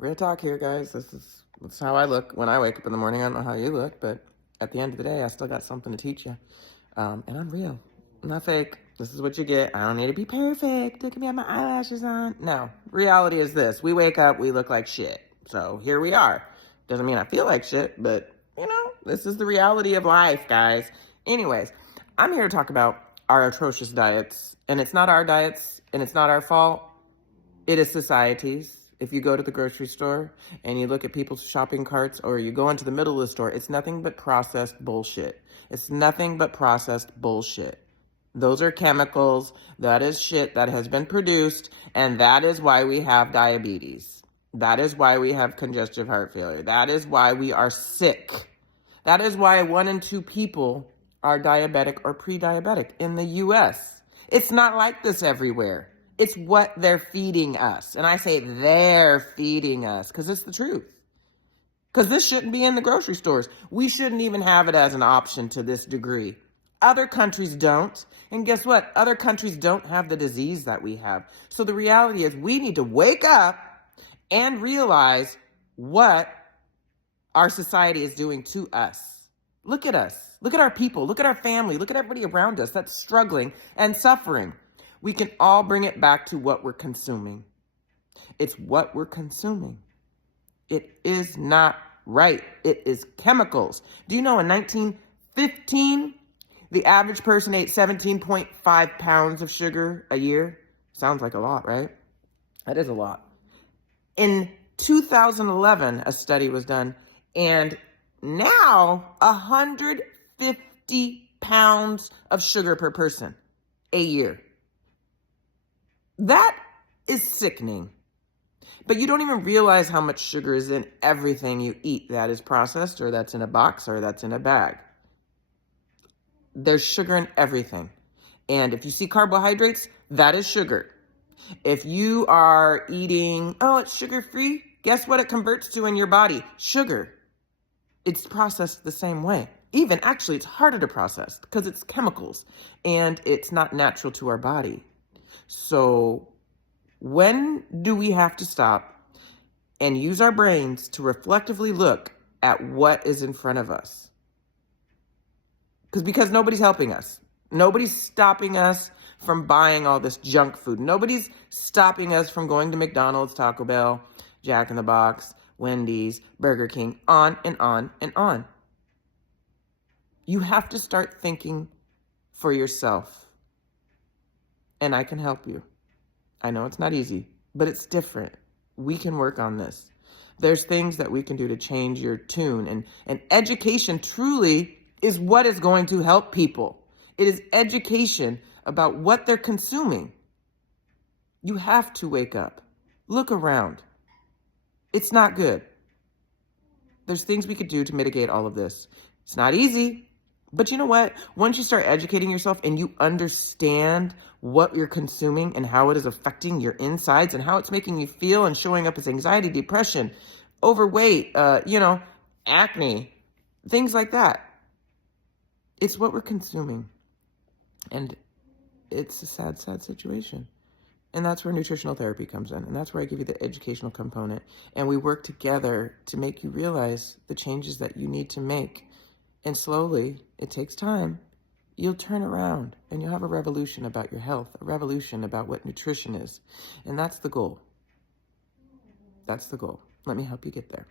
Real talk here, guys. That's how I look when I wake up in the morning. I don't know how you look, but at the end of the day, I still got something to teach you. And I'm real. I'm not fake. This is what you get. I don't need to be perfect. Look at me, I have my eyelashes on. No. Reality is this. We wake up, we look like shit. So here we are. Doesn't mean I feel like shit, but, this is the reality of life, guys. Anyways, I'm here to talk about our atrocious diets. And it's not our diets, and it's not our fault. It is society's. If you go to the grocery store and you look at people's shopping carts, or you go into the middle of the store, it's nothing but processed bullshit. It's nothing but processed bullshit. Those are chemicals. That is shit that has been produced, and that is why we have diabetes. That is why we have congestive heart failure. That is why we are sick. That is why 1 in 2 people are diabetic or pre-diabetic in the U.S. It's not like this everywhere. It's what they're feeding us. And I say they're feeding us because it's the truth. Because this shouldn't be in the grocery stores. We shouldn't even have it as an option to this degree. Other countries don't. And guess what? Other countries don't have the disease that we have. So the reality is we need to wake up and realize what our society is doing to us. Look at us. Look at our people. Look at our family. Look at everybody around us that's struggling and suffering. We can all bring it back to what we're consuming. It's what we're consuming. It is not right. It is chemicals. Do you know in 1915, the average person ate 17.5 pounds of sugar a year? Sounds like a lot, right? That is a lot. In 2011, a study was done, and now 150 pounds of sugar per person a year. That is sickening. But you don't even realize how much sugar is in everything you eat that is processed, or that's in a box, or that's in a bag. There's sugar in everything. And if you see carbohydrates, that is sugar. If you are eating, it's sugar-free, guess what it converts to in your body? Sugar. It's processed the same way. Even, actually, it's harder to process because it's chemicals and it's not natural to our body. So when do we have to stop and use our brains to reflectively look at what is in front of us? Because nobody's helping us. Nobody's stopping us from buying all this junk food. Nobody's stopping us from going to McDonald's, Taco Bell, Jack in the Box, Wendy's, Burger King, on and on and on. You have to start thinking for yourself. And I can help you. I know it's not easy, but it's different. We can work on this. There's things that we can do to change your tune. And education truly is what is going to help people. It is education about what they're consuming. You have to wake up. Look around. It's not good. There's things we could do to mitigate all of this. It's not easy. But you know what? Once you start educating yourself and you understand what you're consuming and how it is affecting your insides and how it's making you feel and showing up as anxiety, depression, overweight, acne, things like that. It's what we're consuming. And it's a sad, sad situation. And that's where nutritional therapy comes in. And that's where I give you the educational component. And we work together to make you realize the changes that you need to make. And slowly, it takes time, you'll turn around and you'll have a revolution about your health, a revolution about what nutrition is. And that's the goal. That's the goal. Let me help you get there.